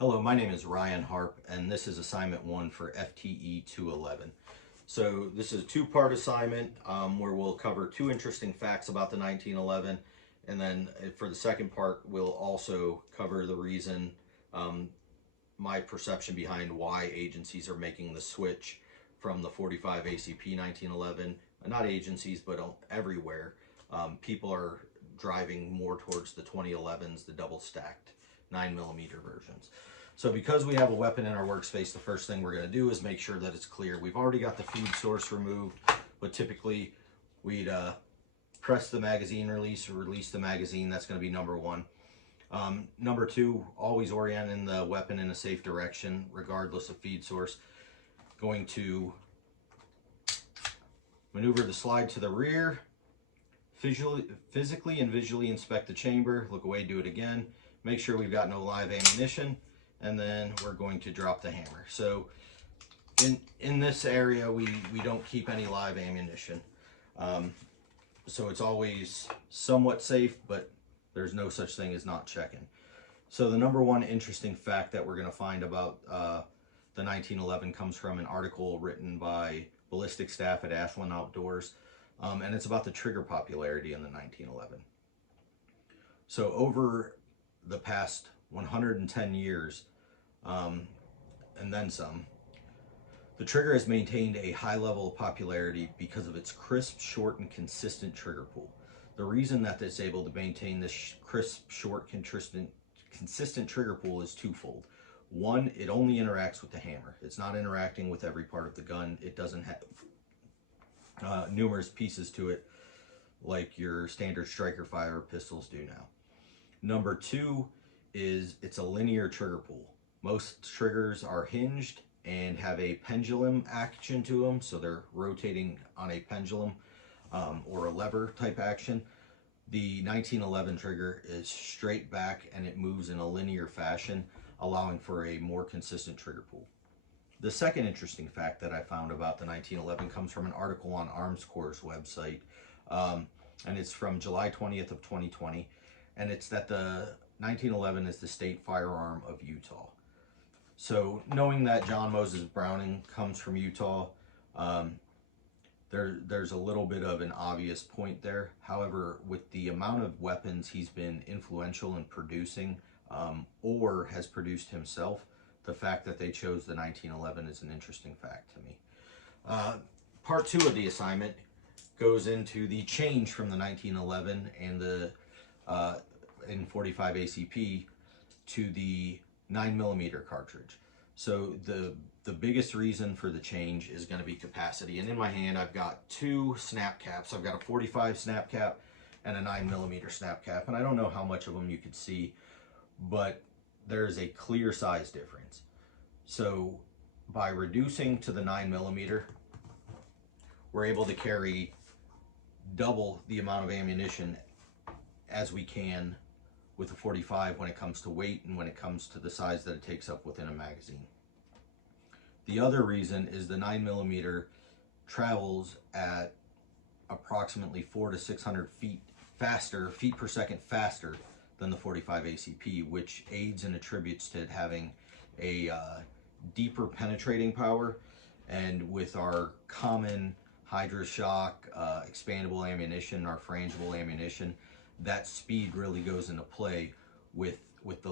Hello, my name is Ryan Harp, and this is assignment 1 for FTE 211. So this is a two-part assignment where we'll cover two interesting facts about the 1911, and then for the second part, we'll also cover the reason, my perception behind why agencies are making the switch from the 45 ACP 1911. Not agencies, but everywhere. People are driving more towards the 2011s, the double-stacked 9mm versions. So because we have a weapon in our workspace, the first thing we're going to do is make sure that it's clear. We've already got the feed source removed, but typically we'd press the magazine release or release the magazine. That's going to be number one. Number two, always orienting the weapon in a safe direction, regardless of feed source. Going to maneuver the slide to the rear, physically and visually inspect the chamber, look away, do it again, make sure we've got no live ammunition, and then we're going to drop the hammer. So in this area, we don't keep any live ammunition. So it's always somewhat safe, but there's no such thing as not checking. So the number one interesting fact that we're going to find about the 1911 comes from an article written by ballistic staff at Ashland Outdoors, and it's about the trigger popularity in the 1911. So over the past 110 years, and then some, the trigger has maintained a high level of popularity because of its crisp, short, and consistent trigger pull. The reason that it's able to maintain this crisp, short, consistent trigger pull is twofold. One, it only interacts with the hammer. It's not interacting with every part of the gun. It doesn't have numerous pieces to it like your standard striker fire pistols do now. Number two is it's a linear trigger pull. Most triggers are hinged and have a pendulum action to them, so they're rotating on a pendulum or a lever type action. The 1911 trigger is straight back and it moves in a linear fashion, allowing for a more consistent trigger pull. The second interesting fact that I found about the 1911 comes from an article on Arms Corps' website, and it's from July 20th of 2020, and it's that the 1911 is the state firearm of Utah. So knowing that John Moses Browning comes from Utah, there's a little bit of an obvious point there. However, with the amount of weapons he's been influential in producing, or has produced himself, the fact that they chose the 1911 is an interesting fact to me. Part two of the assignment goes into the change from the 1911 and the in 45 ACP to the 9mm cartridge. So the biggest reason for the change is going to be capacity. And in my hand, I've got two snap caps. I've got a 45 snap cap and a 9mm snap cap. And I don't know how much of them you could see, but there's a clear size difference. So by reducing to the 9mm, we're able to carry double the amount of ammunition as we can with a 45 when it comes to weight and when it comes to the size that it takes up within a magazine. The other reason is the 9mm travels at approximately 400 to 600 feet per second faster than the 45 ACP, which aids and attributes to it having a deeper penetrating power. And with our common Hydra-Shock expandable ammunition, our frangible ammunition, that speed really goes into play with the